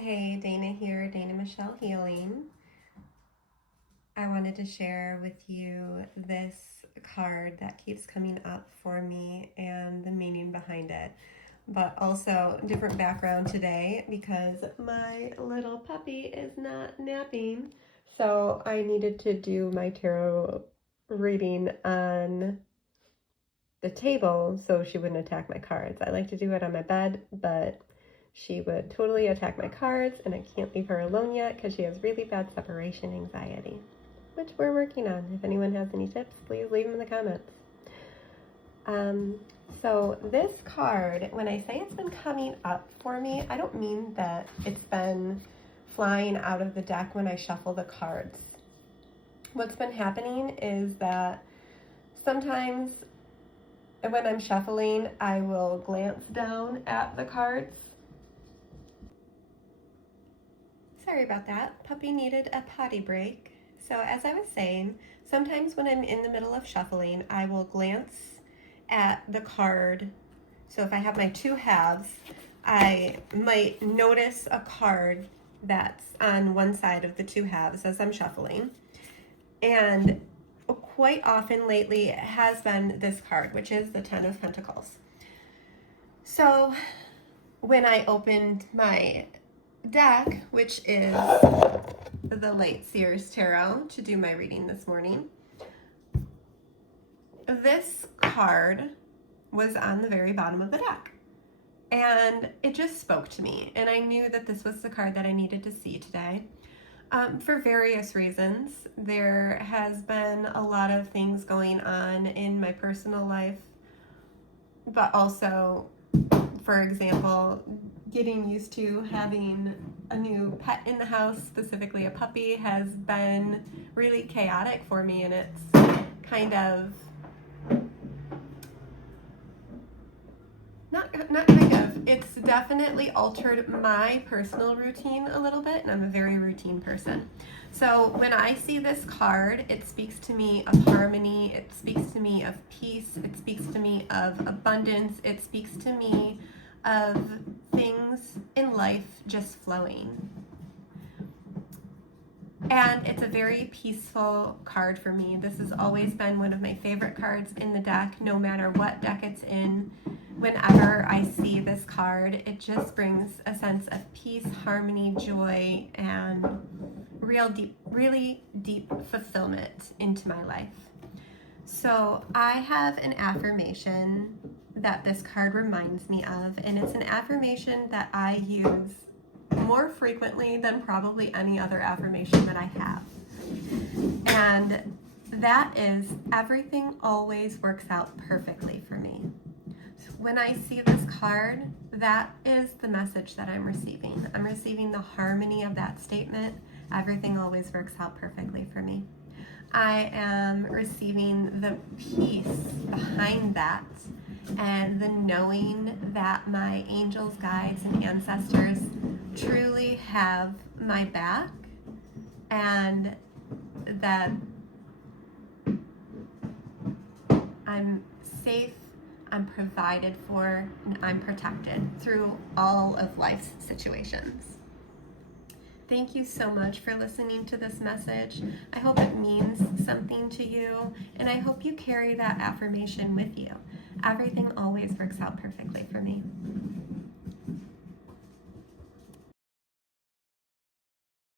Hey, Dana here, Dana Michelle Healing. I wanted to share with you this card that keeps coming up for me and the meaning behind it. But also, different background today because my little puppy is not napping. So I needed to do my tarot reading on the table so she wouldn't attack my cards. I like to do it on my bed, but she would totally attack my cards, and I can't leave her alone yet because she has really bad separation anxiety, which we're working on. If anyone has any tips, please leave them in the comments. So this card, when I say it's been coming up for me, I don't mean that it's been flying out of the deck when I shuffle the cards. What's been happening is that sometimes when I'm shuffling, I will glance down at the cards. Sorry about that. Puppy needed a potty break. So as I was saying, sometimes when I'm in the middle of shuffling, I will glance at the card. So if I have my two halves, I might notice a card that's on one side of the two halves as I'm shuffling. And quite often lately it has been this card, which is the Ten of Pentacles. So when I opened my deck, which is the Late Sears Tarot, to do my reading this morning, this card was on the very bottom of the deck. And it just spoke to me. And I knew that this was the card that I needed to see today. For various reasons. There has been a lot of things going on in my personal life, but also, for example, getting used to having a new pet in the house, specifically a puppy, has been really chaotic for me, and it's kind of it's definitely altered my personal routine a little bit, and I'm a very routine person. So when I see this card, it speaks to me of harmony, it speaks to me of peace, it speaks to me of abundance, it speaks to me of things in life just flowing. And it's a very peaceful card for me. This has always been one of my favorite cards in the deck, no matter what deck it's in. Whenever I see this card, it just brings a sense of peace, harmony, joy, and really deep fulfillment into my life. So I have an affirmation that this card reminds me of, and it's an affirmation that I use more frequently than probably any other affirmation that I have. And that is, everything always works out perfectly for me. So when I see this card, that is the message that I'm receiving. I'm receiving the harmony of that statement. Everything always works out perfectly for me. I am receiving the peace behind that and the knowing that my angels, guides, and ancestors truly have my back, and that I'm safe, I'm provided for, and I'm protected through all of life's situations. Thank you so much for listening to this message. I hope it means something to you, and I hope you carry that affirmation with you. Everything always works out perfectly for me.